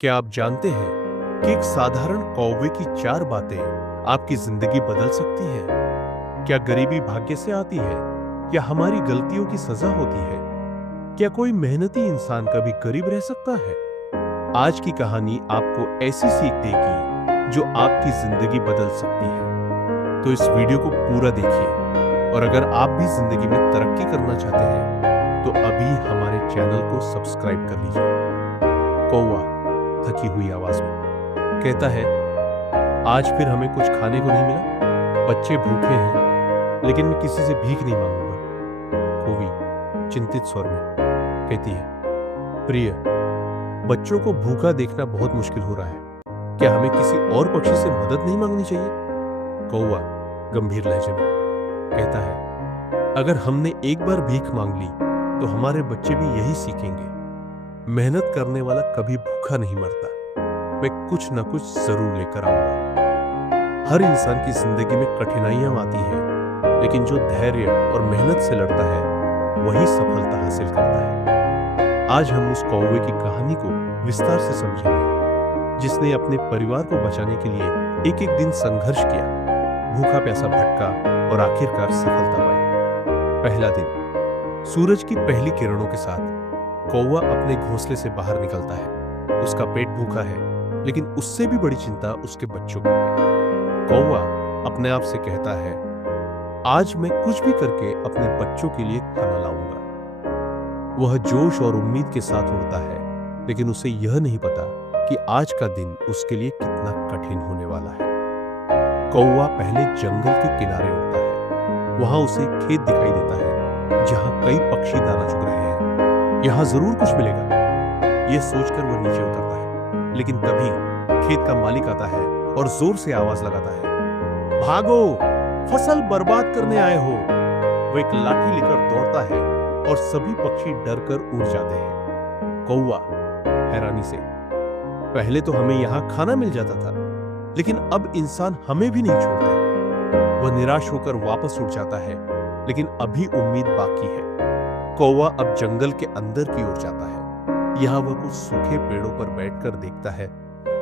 क्या आप जानते हैं कि एक साधारण कौवे की 4 बातें आपकी जिंदगी बदल सकती हैं? क्या गरीबी भाग्य से आती है या हमारी गलतियों की सजा होती है? क्या कोई मेहनती इंसान कभी गरीब रह सकता है? आज की कहानी आपको ऐसी सीख देगी जो आपकी जिंदगी बदल सकती है। तो इस वीडियो को पूरा देखिए और अगर आप भी जिंदगी में तरक्की करना चाहते हैं तो अभी हमारे चैनल को सब्सक्राइब कर लीजिए। कौवा थकी हुई आवाज में कहता है, आज फिर हमें कुछ खाने को नहीं मिला। बच्चे भूखे हैं लेकिन मैं किसी से भीख नहीं मांगूंगा। कौवी चिंतित स्वर में कहती है, प्रिय, बच्चों को भूखा देखना बहुत मुश्किल हो रहा है। क्या हमें किसी और पक्षी से मदद नहीं मांगनी चाहिए? कौवा गंभीर लहजे में कहता है, अगर हमने एक बार भीख मांग ली तो हमारे बच्चे भी यही सीखेंगे। मेहनत करने वाला कभी भूखा नहीं मरता। मैं कुछ न कुछ जरूर लेकर आऊंगा। हर इंसान की जिंदगी में कठिनाइयां आती हैं, लेकिन जो धैर्य और मेहनत से लड़ता है वही सफलता हासिल करता है। आज हम उस कौवे की कहानी को विस्तार से समझेंगे, जिसने अपने परिवार को बचाने के लिए एक एक दिन संघर्ष किया, भूखा प्यासा भटका और आखिरकार सफलता पाई। पहला दिन। सूरज की पहली किरणों के साथ कौवा अपने घोंसले से बाहर निकलता है। उसका पेट भूखा है, लेकिन उससे भी बड़ी चिंता उसके बच्चों की है। कौवा अपने आप से कहता है, आज मैं कुछ भी करके अपने बच्चों के लिए खाना लाऊंगा। वह जोश और उम्मीद के साथ उड़ता है, लेकिन उसे यह नहीं पता कि आज का दिन उसके लिए कितना कठिन होने वाला है। कौवा पहले जंगल के किनारे उड़ता है। वहां उसे खेत दिखाई देता है, जहां कई पक्षी दाना चुग रहे हैं। यहां जरूर कुछ मिलेगा, यह सोचकर वह नीचे उतरता है। लेकिन तभी खेत का मालिक आता है और जोर से आवाज लगाता है, भागो, फसल बर्बाद करने आए हो। वो एक लाठी लेकर दौड़ता है और सभी पक्षी डरकर उड़ जाते हैं। कौवा हैरानी से, पहले तो हमें यहां खाना मिल जाता था, लेकिन अब इंसान हमें भी नहीं छोड़ते। वह निराश होकर वापस उड़ जाता है, लेकिन अभी उम्मीद बाकी है। कौवा अब जंगल के अंदर की ओर जाता है। यहां वह कुछ सूखे पेड़ों पर बैठकर देखता है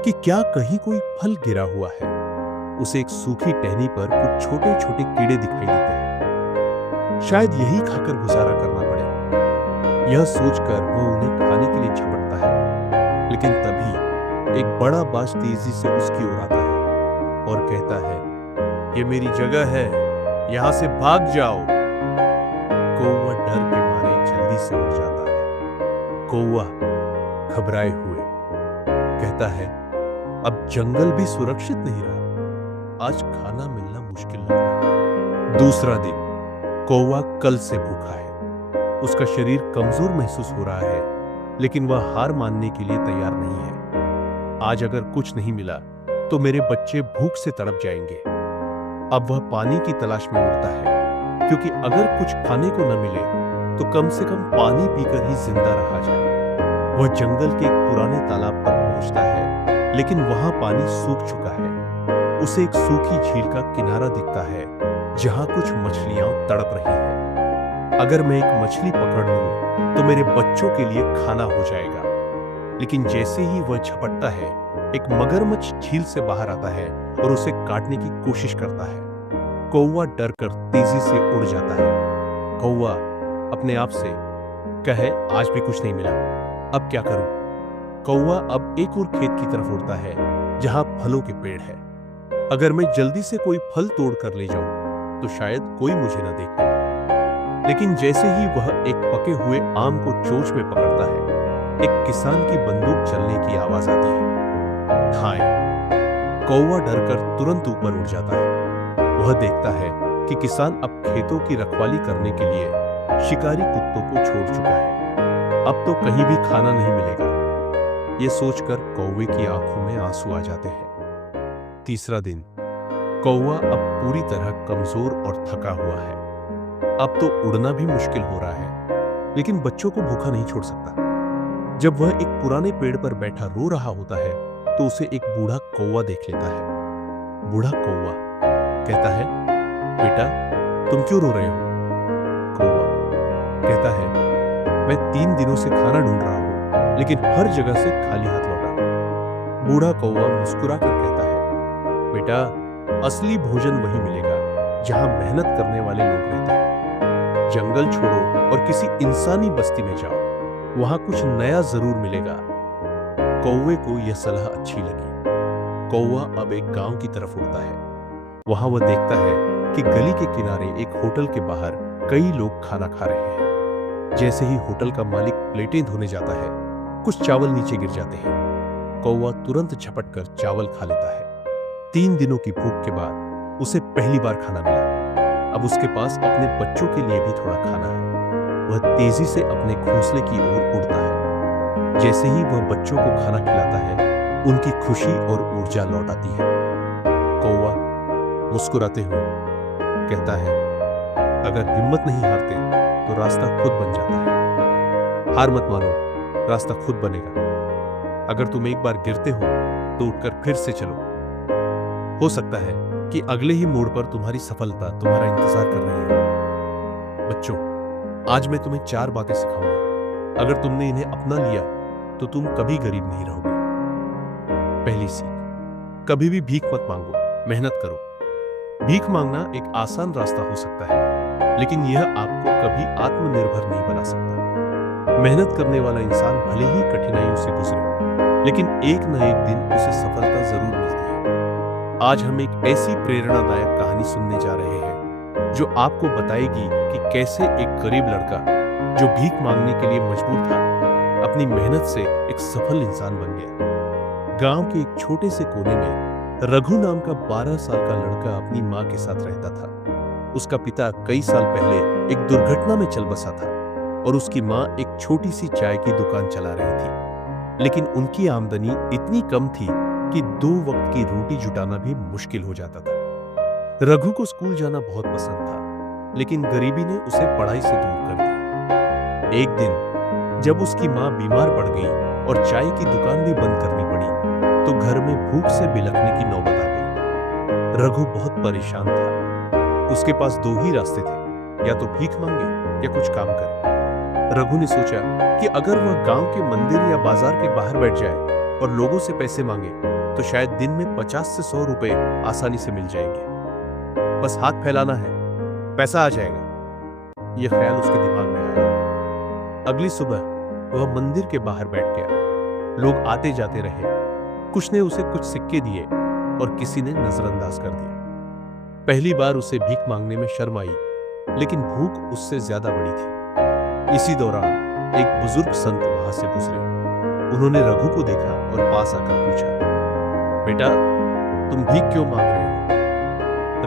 कि क्या कहीं कोई फल गिरा हुआ है। उसे एक सूखी टहनी पर कुछ छोटे छोटे कीड़े दिखाई देते हैं। शायद यही खाकर गुजारा करना पड़े। यह सोचकर वह उन्हें खाने के लिए झपटता है, लेकिन तभी एक बड़ा बाज तेजी से उसकी ओर आता है और कहता है, ये मेरी जगह है, यहां से भाग जाओ। कौवा डर के मारे जल्दी से उड़ जाता है। कौवा घबराए हुए कहता है, अब जंगल भी सुरक्षित नहीं रहा। आज खाना मिलना मुश्किल लग रहा है। दूसरा दिन। कौवा कल से भूखा है। उसका शरीर कमजोर महसूस हो रहा है, लेकिन वह हार मानने के लिए तैयार नहीं है। आज अगर कुछ नहीं मिला तो मेरे बच्चे भूख से तड़प जाएंगे। अब वह पानी की तलाश में उड़ता है, क्योंकि अगर कुछ खाने को न मिले तो कम से कम पानी पीकर ही जिंदा रहा जाए। वह जंगल के एक पुराने तालाब पर पहुंचता है, लेकिन वहां पानी सूख चुका है। उसे एक सूखी झील का किनारा दिखता है, जहां कुछ मछलियां तड़प रही हैं। अगर मैं एक मछली पकड़ लूं तो मेरे बच्चों के लिए खाना हो जाएगा। लेकिन जैसे ही वह झपटता है, एक मगरमच्छ झील से बाहर आता है और उसे काटने की कोशिश करता है। कौवा डरकर तेजी से उड़ जाता है। कौवा अपने आप से कहे, आज भी कुछ नहीं मिला, अब क्या करूं? कौवा अब एक और खेत की तरफ उड़ता है, जहां फलों के पेड़ है। अगर मैं जल्दी से कोई फल तोड़ कर ले जाऊं तो शायद कोई मुझे न देखे। लेकिन जैसे ही वह एक पके हुए आम को चोंच में पकड़ता है, एक किसान की बंदूक चलने की आवाज आती है। हाय! कौवा डरकर तुरंत ऊपर उड़ जाता है। वह देखता है कि किसान अब खेतों की रखवाली करने के लिए शिकारी कुत्तों को छोड़ चुका है। अब तो कहीं भी खाना नहीं मिलेगा। यह सोचकर कौवे की आंखों में आंसू आ जाते हैं। तीसरा दिन। कौवा अब पूरी तरह कमजोर और थका हुआ है। अब तो उड़ना भी मुश्किल हो रहा है, लेकिन बच्चों को भूखा नहीं छोड़ सकता। जब वह एक पुराने पेड़ पर बैठा रो रहा होता है, तो उसे एक बूढ़ा कौवा देख लेता है। बूढ़ा कौवा कहता है, बेटा, तुम क्यों रो रहे हो? कौवा कहता है, मैं 3 दिनों से खाना ढूंढ रहा हूं, लेकिन हर जगह से खाली हाथ लौटा। बूढ़ा कौवा मुस्कुरा कर कहता है, बेटा, असली भोजन वही मिलेगा जहां मेहनत करने वाले लोग रहते हैं। जंगल छोड़ो और किसी इंसानी बस्ती में जाओ, वहां कुछ नया जरूर मिलेगा। कौवे को यह सलाह अच्छी लगी। कौवा अब एक गांव की तरफ उड़ता है। वहां वह देखता है कि गली के किनारे एक होटल के बाहर कई लोग खाना खा रहे हैं। जैसे ही होटल का मालिक प्लेटें धोने जाता है, कुछ चावल नीचे गिर जाते हैं। कौवा तुरंत झपट कर चावल खा लेता है। 3 दिनों की भूख के बाद उसे पहली बार खाना मिला। अब उसके पास अपने बच्चों के लिए भी थोड़ा खाना है। वह तेजी से अपने घोंसले की ओर उड़ता है। जैसे ही वह बच्चों को खाना खिलाता है, उनकी खुशी और ऊर्जा लौट आती है। कौवा मुस्कुराते हुए कहता है, अगर हिम्मत नहीं हारते तो रास्ता खुद बन जाता है। हार मत मानो, रास्ता खुद बनेगा। अगर तुम एक बार गिरते हो तो उठकर फिर से चलो। हो सकता है कि अगले ही मोड़ पर तुम्हारी सफलता तुम्हारा इंतजार कर रही हो। बच्चों, आज मैं तुम्हें 4 बातें सिखाऊंगा। अगर तुमने इन्हें अपना लिया तो तुम कभी गरीब नहीं रहोगे। पहली सीख, कभी भी भीख मत मांगो, मेहनत करो। भीख मांगना एक आसान रास्ता हो सकता है, लेकिन यह आपको कभी आत्मनिर्भर नहीं बना सकता। मेहनत करने वाला इंसान भले ही कठिनाइयों से गुजरे, लेकिन एक न एक दिन उसे सफलता जरूर मिलती है। आज हम एक ऐसी प्रेरणादायक कहानी सुनने जा रहे हैं जो आपको बताएगी कि कैसे एक गरीब लड़का जो भीख मांगने के लिए मजबूर था, अपनी मेहनत से एक सफल इंसान बन गया। गांव के एक छोटे से कोने में रघु नाम का 12 साल का लड़का अपनी मां के साथ रहता था। उसका पिता कई साल पहले एक दुर्घटना में चल बसा था और उसकी मां एक छोटी सी चाय की दुकान चला रही थी। लेकिन उनकी आमदनी इतनी कम थी कि 2 वक्त की रोटी जुटाना भी मुश्किल हो जाता था। रघु को स्कूल जाना बहुत पसंद था, लेकिन गरीबी ने उसे पढ़ाई से दूर कर दिया। एक दिन जब उसकी मां बीमार पड़ गई और चाय की दुकान भी बंद करनी पड़ी, तो घर में भूख से बिलखने की नौबत आ गई। रघु बहुत परेशान था। उसके पास 2 ही रास्ते थे, या तो भीख मांगे या कुछ काम करे। रघु ने सोचा कि अगर वह गांव के मंदिर या बाजार के बाहर बैठ जाए और लोगों से पैसे मांगे तो शायद दिन में 50 से 100 रुपए आसानी से मिल जाएंगे। बस हाथ फैलाना है, पैसा आ जाएगा। यह ख्याल उसके दिमाग में आया। अगली सुबह वह मंदिर के बाहर बैठ गया। लोग आते जाते रहे। कुछ ने उसे कुछ सिक्के दिए और किसी ने नजरअंदाज कर दिया। पहली बार उसे भीख मांगने में शर्म आई, लेकिन भूख उससे ज्यादा बड़ी थी। इसी दौरान एक बुजुर्ग संत वहां से गुजरे। उन्होंने रघु को देखा और पास आकर पूछा, बेटा, तुम भीख क्यों मांग रहे हो?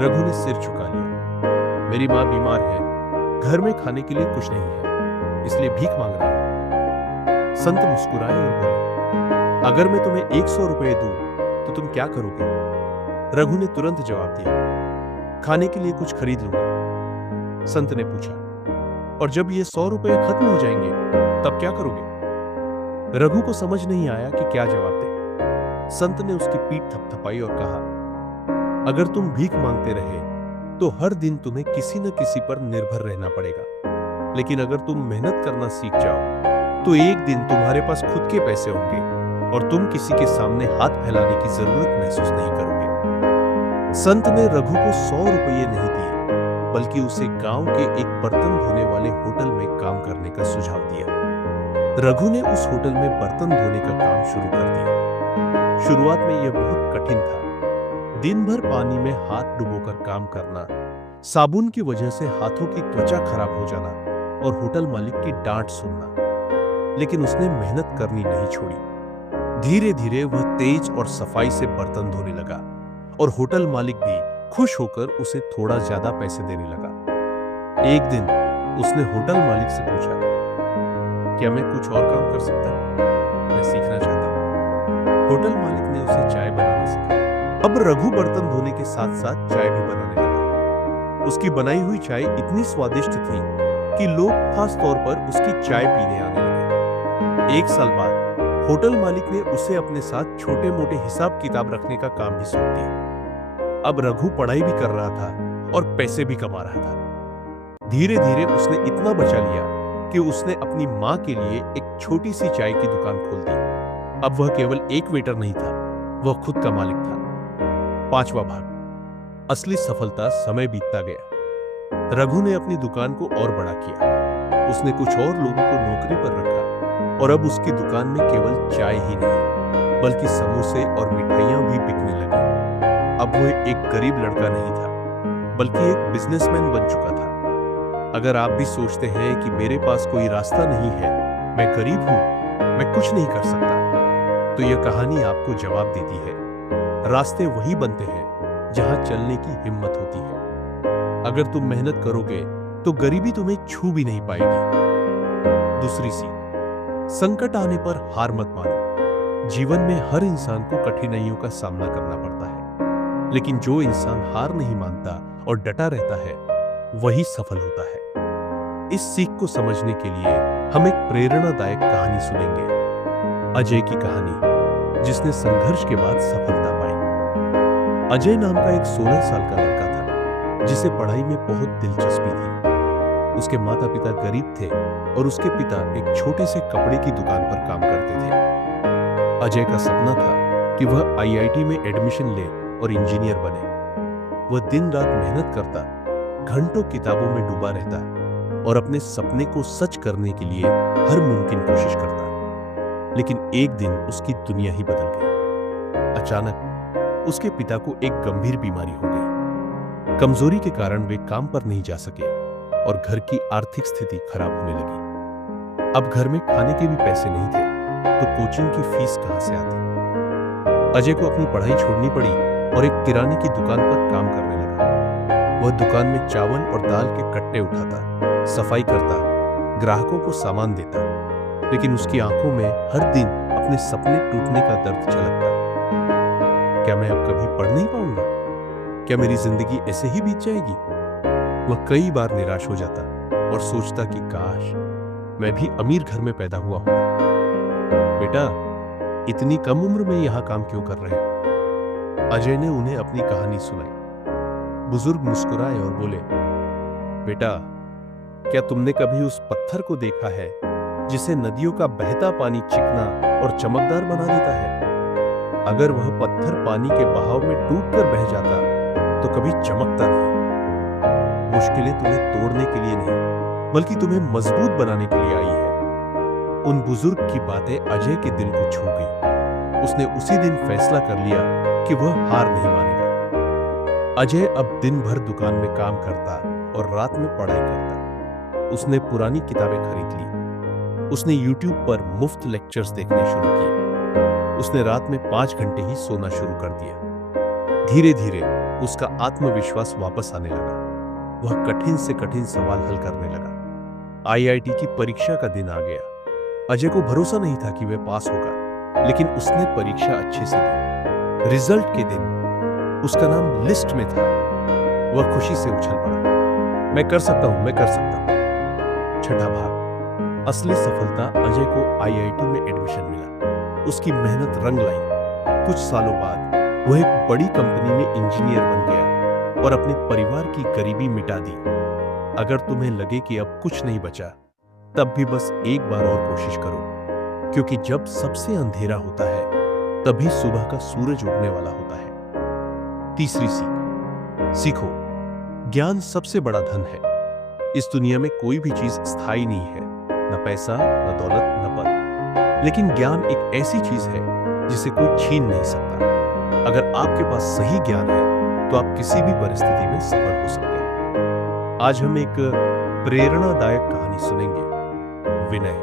रघु ने सिर झुका लिया। मेरी मां बीमार है, घर में खाने के लिए कुछ नहीं है, इसलिए भीख मांग रहा हूं। संत मुस्कुराए और बोले, अगर मैं तुम्हें 100 रुपए दूं तो तुम क्या करोगे? रघु ने तुरंत जवाब दिया, खाने के लिए कुछ खरीद लूंगा। संत ने पूछा, और जब ये 100 रुपए खत्म हो जाएंगे तब क्या करोगे? रघु को समझ नहीं आया कि क्या जवाब दे। संत ने उसकी पीठ थपथपाई और कहा, अगर तुम भीख मांगते रहे तो हर दिन तुम्हें किसी न किसी पर निर्भर रहना पड़ेगा, लेकिन अगर तुम मेहनत करना सीख जाओ तो एक दिन तुम्हारे पास खुद के पैसे होंगे और तुम किसी के सामने हाथ फैलाने की जरूरत महसूस नहीं करोगे। संत ने रघु को 100 रुपये नहीं दिए, बल्कि उसे गांव के एक बर्तन धोने वाले होटल में काम करने का सुझाव दिया। रघु ने उस होटल में बर्तन धोने का काम शुरू कर दिया। शुरुआत में यह बहुत कठिन था। दिन भर पानी में हाथ डुबोकर काम करना, साबुन की वजह से हाथों की त्वचा खराब हो जाना और होटल मालिक की डांट सुनना। लेकिन उसने मेहनत करनी नहीं छोड़ी। धीरे धीरे वह तेज और सफाई से बर्तन धोने लगा और होटल मालिक भी खुश होकर उसे थोड़ा ज्यादा पैसे देने लगा। एक दिन उसने होटल मालिक से पूछा, क्या मैं कुछ और काम कर सकता हूं? मैं सीखना चाहता हूं। होटल मालिक ने उसे चाय बनाना सिखाया। अब रघु बर्तन धोने के साथ साथ चाय भी बनाने लगा। उसकी बनाई हुई चाय इतनी स्वादिष्ट थी कि लोग खास तौर पर उसकी चाय पीने आने लगे। 1 साल बाद होटल मालिक ने उसे अपने साथ छोटे मोटे हिसाब किताब रखने का काम भी सौंप दिया। अब रघु पढ़ाई भी कर रहा था और पैसे भी कमा रहा था। धीरे धीरे उसने इतना बचा लिया कि उसने अपनी मां के लिए एक छोटी सी चाय की दुकान खोल दी। अब वह केवल एक वेटर नहीं था, वह खुद का मालिक था। पांचवा भाग, असली सफलता। समय बीतता गया। रघु ने अपनी दुकान को और बड़ा किया। उसने कुछ और लोगों को नौकरी पर रखा और अब उसकी दुकान में केवल चाय ही नहीं बल्कि समोसे और मिठाइयां भी बिकने लगी। अब वो एक गरीब लड़का नहीं था बल्कि एक बिजनेसमैन बन चुका था। अगर आप भी सोचते हैं कि मेरे पास कोई रास्ता नहीं है, मैं गरीब हूं, मैं कुछ नहीं कर सकता, तो यह कहानी आपको जवाब देती है। रास्ते वही बनते हैं जहां चलने की हिम्मत होती है। अगर तुम मेहनत करोगे तो गरीबी तुम्हें छू भी नहीं पाएगी। दूसरी सीख, संकट आने पर हार मत मानो। जीवन में हर इंसान को कठिनाइयों का सामना करना पड़ता है, लेकिन जो इंसान हार नहीं मानता और डटा रहता है वही सफल होता है। इस सीख को समझने के लिए हम एक प्रेरणादायक कहानी सुनेंगे। अजय की कहानी, जिसने संघर्ष के बाद सफलता पाई। अजय नाम का एक 16 साल का लड़का था जिसे पढ़ाई में बहुत दिलचस्पी थी। उसके माता पिता गरीब थे और उसके पिता एक छोटे से कपड़े की दुकान पर काम करते थे। अजय का सपना था कि वह आईआईटी में एडमिशन ले और इंजीनियर बने। वह दिन रात मेहनत करता, घंटों किताबों में डूबा रहता और अपने सपने को सच करने के लिए हर मुमकिन कोशिश करता। लेकिन एक दिन उसकी दुनिया ही बदल गई। अचानक उसके पिता को एक गंभीर बीमारी हो गई। कमजोरी के कारण वे काम पर नहीं जा सके और घर की आर्थिक स्थिति खराब होने लगी। अब घर में खाने के भी पैसे नहीं थे, तो कोचिंग की फीस कहां से आती। अजय को अपनी पढ़ाई छोड़नी पड़ी और एक किराने की दुकान पर काम करने लगा। वह दुकान में चावल और दाल के कट्टे उठाता, सफाई करता, ग्राहकों को सामान देता, लेकिन उसकी आंखों में हर दिन अपने सपने टूटने का दर्द झलकता। क्या मैं अब कभी पढ़ नहीं पाऊंगा? क्या मेरी जिंदगी ऐसे ही बीत जाएगी? वह कई बार निराश हो जाता और सोचता कि काश मैं भी अमीर घर में पैदा हुआ हूं। बेटा, इतनी कम उम्र में यहां काम क्यों कर रहे हो? अजय ने उन्हें अपनी कहानी सुनाई। बुजुर्ग मुस्कुराए और बोले, बेटा, क्या तुमने कभी उस पत्थर को देखा है जिसे नदियों का बहता पानी चिकना और चमकदार बना देता है? अगर वह पत्थर पानी के बहाव में टूटकर बह जाता तो कभी चमकता नहीं। मुश्किलें तुम्हें तोड़ने के लिए नहीं बल्कि तुम्हें मजबूत बनाने के लिए आई है। उन बुजुर्ग की बातें अजय के दिल को छू गई। उसने उसी दिन फैसला कर लिया कि वह हार नहीं मानेगा। अजय अब दिन भर दुकान में काम करता और रात में पढ़ाई करता। उसने पुरानी किताबें खरीद ली। उसने YouTube पर मुफ्त लेक्चर्स देखने शुरू किए। उसने रात में 5 घंटे ही सोना शुरू कर दिया। धीरे धीरे उसका आत्मविश्वास वापस आने लगा। वह कठिन से कठिन सवाल हल करने लगा। आईआईटी की परीक्षा का दिन आ गया। अजय को भरोसा नहीं था कि वह पास होगा, लेकिन उसने परीक्षा अच्छे से दी। रिजल्ट के दिन उसका नाम लिस्ट में था। वह खुशी से उछल पड़ा, मैं कर सकता हूं, मैं कर सकता हूं। छठा भाग, असली सफलता। अजय को आईआईटी में एडमिशन मिला। उसकी मेहनत रंग लाई। कुछ सालों बाद वह एक बड़ी कंपनी में इंजीनियर बन गया और अपने परिवार की गरीबी मिटा दी। अगर तुम्हें लगे कि अब कुछ नहीं बचा, तब भी बस एक बार और कोशिश करो, क्योंकि जब सबसे अंधेरा होता है तभी सुबह का सूरज उगने वाला होता है। तीसरी सीख, सीखो। ज्ञान सबसे बड़ा धन है। इस दुनिया में कोई भी चीज स्थायी नहीं है, न पैसा, न दौलत, न पद। लेकिन ज्ञान एक ऐसी चीज है जिसे कोई छीन नहीं सकता। अगर आपके पास सही ज्ञान है तो आप किसी भी परिस्थिति में सफल हो सकते हैं। आज हम एक प्रेरणादायक कहानी सुनेंगे। विनय,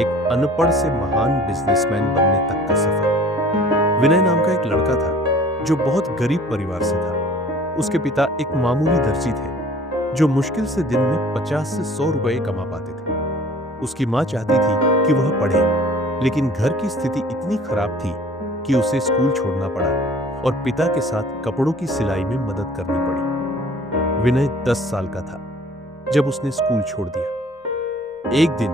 एक अनपढ़ से महान बिजनेसमैन बनने तक का सफर। विनय नाम का एक लड़का था जो बहुत गरीब परिवार से था। उसके पिता एक मामूली दर्जी थे जो मुश्किल से दिन में 50 से 100 रुपए कमा पाते थे। उसकी मां चाहती थी कि वह पढ़े, लेकिन घर की स्थिति इतनी खराब थी कि उसे स्कूल छोड़ना पड़ा और पिता के साथ कपड़ों की सिलाई में मदद करनी पड़ी। विनय 10 साल का था जब उसने स्कूल छोड़ दिया। एक दिन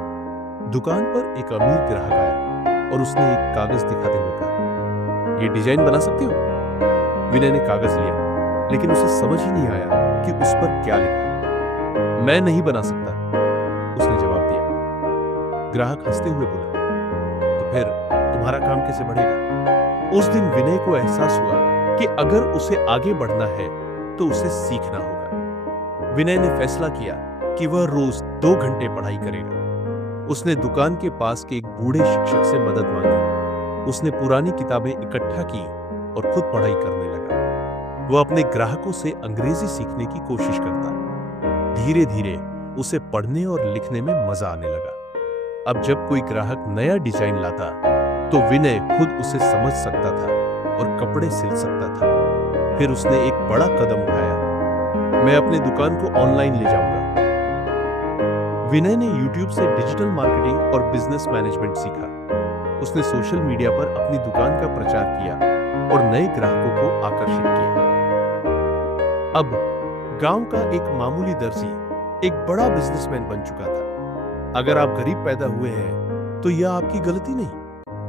दुकान पर एक अमीर ग्राहक आया और उसने एक कागज दिखाते हुए कहा, ये डिजाइन बना सकते हो? विनय ने कागज लिया, लेकिन उसे समझ ही नहीं आया कि उस पर क्या लिखा है। मैं नहीं बना सकता, उसने जवाब दिया। ग्राहक हंसते हुए बोला, तो फिर तुम्हारा काम कैसे बढ़ेगा? उस दिन विनय को एहसास हुआ कि अगर उसे आगे बढ़ना है तो उसे सीखना होगा। विनय ने फैसला किया कि वह रोज 2 घंटे पढ़ाई करेगा। उसने दुकान के पास के एक बूढ़े शिक्षक से मदद मांगी। उसने पुरानी किताबें इकट्ठा की और खुद पढ़ाई करने लगा। वह अपने ग्राहकों से अंग्रेजी सीखने की कोशिश करता। धीरे धीरे उसे पढ़ने और लिखने में मजा आने लगा। अब जब कोई ग्राहक नया डिजाइन लाता तो विनय खुद उसे समझ सकता था और कपड़े सिल सकता था। फिर उसने एक बड़ा कदम उठाया, मैं अपनी दुकान को ऑनलाइन ले जाऊंगा। विनय ने YouTube से डिजिटल मार्केटिंग और बिजनेस मैनेजमेंट सीखा। उसने सोशल मीडिया पर अपनी दुकान का प्रचार किया और नए ग्राहकों को आकर्षित किया। अब गांव का एक मामूली दर्जी एक बड़ा बिजनेसमैन बन चुका था। अगर आप गरीब पैदा हुए हैं तो यह आपकी गलती नहीं,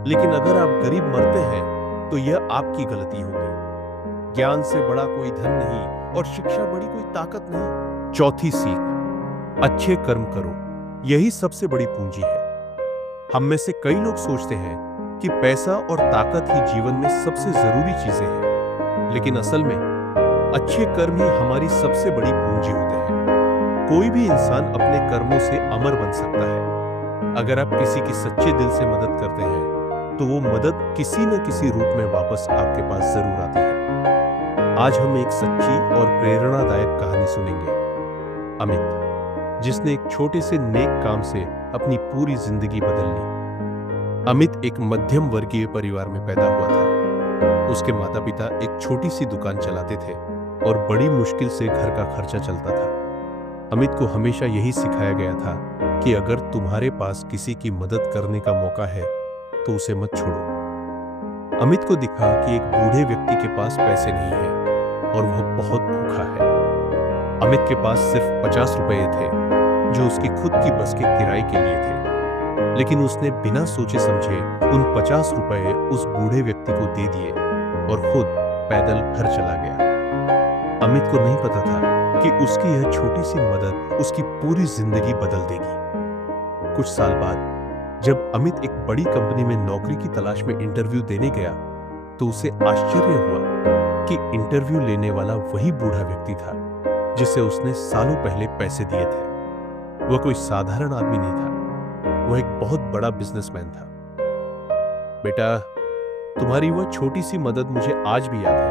लेकिन अगर आप गरीब मरते हैं तो यह आपकी गलती होगी। ज्ञान से बड़ा कोई धन नहीं और शिक्षा बड़ी कोई ताकत नहीं। चौथी सीख, अच्छे कर्म करो, यही सबसे बड़ी पूंजी है। हम में से कई लोग सोचते हैं कि पैसा और ताकत ही जीवन में सबसे जरूरी चीजें हैं, लेकिन असल में अच्छे कर्म ही हमारी सबसे बड़ी पूंजी होते हैं। कोई भी इंसान अपने कर्मों से अमर बन सकता है। अगर आप किसी की सच्चे दिल से मदद करते हैं तो वो मदद किसी न किसी रूप में वापस आपके पास जरूर आती है। आज हम एक सच्ची और प्रेरणादायक कहानी सुनेंगे। अमित, जिसने एक छोटे से नेक काम से अपनी पूरी जिंदगी बदल ली। अमित एक मध्यम वर्गीय परिवार में पैदा हुआ था। उसके माता पिता एक छोटी सी दुकान चलाते थे और बड़ी मुश्किल से घर का खर्चा चलता था। अमित को हमेशा यही सिखाया गया था कि अगर तुम्हारे पास किसी की मदद करने का मौका है तो उसे मत छोड़ो। अमित को दिखा कि एक बूढ़े व्यक्ति के पास पैसे नहीं है और वह बहुत भूखा है। अमित के पास सिर्फ 50 रुपए थे जो उसकी खुद की बस के किराए के लिए थे, लेकिन उसने बिना सोचे समझे उन 50 रुपए उस बूढ़े व्यक्ति को दे दिए और खुद पैदल घर चला गया। अमित को नहीं पता था कि उसकी यह छोटी सी मदद उसकी पूरी जिंदगी बदल देगी। कुछ साल बाद जब अमित एक बड़ी कंपनी में नौकरी की तलाश में इंटरव्यू देने गया तो उसे आश्चर्य हुआ कि इंटरव्यू लेने वाला वही बूढ़ा व्यक्ति था जिसे उसने सालों पहले पैसे दिए थे। वह कोई साधारण आदमी नहीं था, वह एक बहुत बड़ा बिजनेसमैन था। बेटा, तुम्हारी वह छोटी सी मदद मुझे आज भी याद है।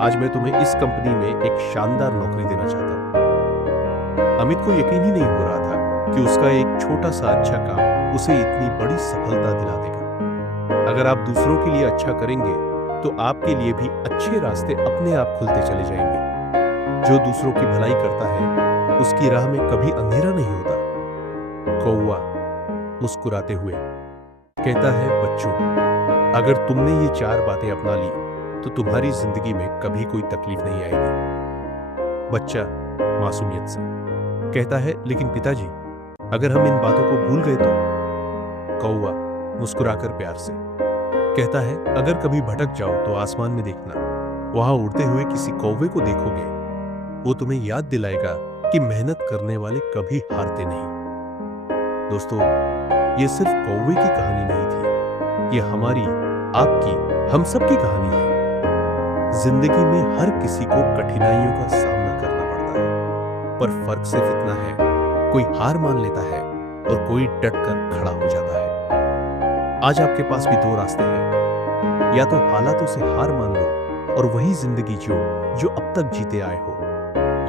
आज मैं तुम्हें इस कंपनी में एक शानदार नौकरी देना चाहता हूं। अमित को यकीन ही नहीं हो रहा था कि उसका एक छोटा सा अच्छा काम उसे इतनी बड़ी सफलता दिला देगा। अगर आप दूसरों के लिए अच्छा करेंगे तो आपके लिए भी अच्छे रास्ते अपने आप खुलते चले जाएंगे। जो दूसरों की भलाई करता है उसकी राह में कभी अंधेरा नहीं होता। कौवा मुस्कुराते हुए कहता है, बच्चों, अगर तुमने ये 4 बातें अपना ली तो तुम्हारी जिंदगी में कभी कोई तकलीफ नहीं आएगी। बच्चा मासूमियत से कहता है, लेकिन पिताजी, अगर हम इन बातों को भूल गए तो? कौवा मुस्कुराकर प्यार से कहता है, अगर कभी भटक जाओ तो आसमान में देखना, वहां उड़ते हुए किसी कौवे को देखोगे, वो तुम्हें याद दिलाएगा कि मेहनत करने वाले कभी हारते नहीं। दोस्तों, ये सिर्फ कौवे की कहानी नहीं थी, ये हमारी, आपकी, हम सब की कहानी है। जिंदगी में हर किसी को कठिनाइयों का सामना करना पड़ता है, पर फर्क सिर्फ इतना है, कोई हार मान लेता है और कोई डटकर खड़ा हो जाता है। आज आपके पास भी 2 रास्ते हैं, या तो हालातों से हार मान लो और वही जिंदगी जियो जो अब तक जीते आए हो,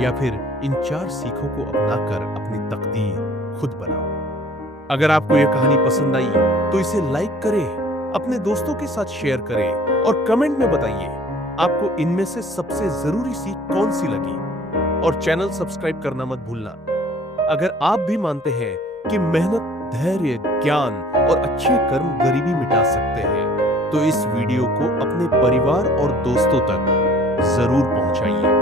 या फिर इन 4 सीखों को अपनाकर अपनी तकदीर खुद बनाओ। अगर आपको यह कहानी पसंद आई तो इसे लाइक करें, अपने दोस्तों के साथ शेयर करें और कमेंट में बताइए आपको इनमें से सबसे जरूरी सीख कौन सी लगी। और चैनल सब्सक्राइब करना मत भूलना। अगर आप भी मानते हैं कि मेहनत, धैर्य, ज्ञान और अच्छे कर्म गरीबी मिटा सकते हैं तो इस वीडियो को अपने परिवार और दोस्तों तक जरूर पहुंचाइए।